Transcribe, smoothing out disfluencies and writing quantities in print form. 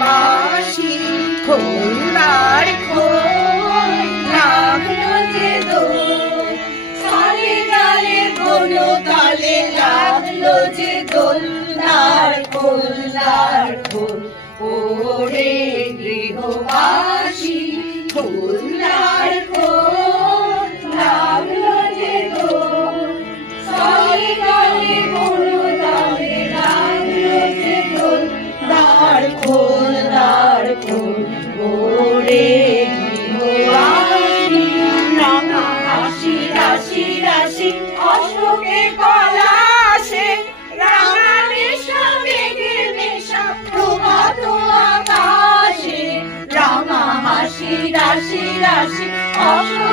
বাঁশি খোলার খোল লাগলো যে দোল, সালে গালে কোনো তালে লাগলো যে দোল, নার খোল নার খোল ওরে গৃহবাসী খোল নার খোল লাগলো যে দোল, সালে গালে কোনো তালে লাগলো যে দোল, নার খোল ওরে গৃহবাসী। রাঙা হাসি রাশি রাশি অশোকে পলাশে, রাঙা নেশা মেঘে নেশা প্রভাত আকাশে, রাঙা হাসি রাশি রাশি অশোকে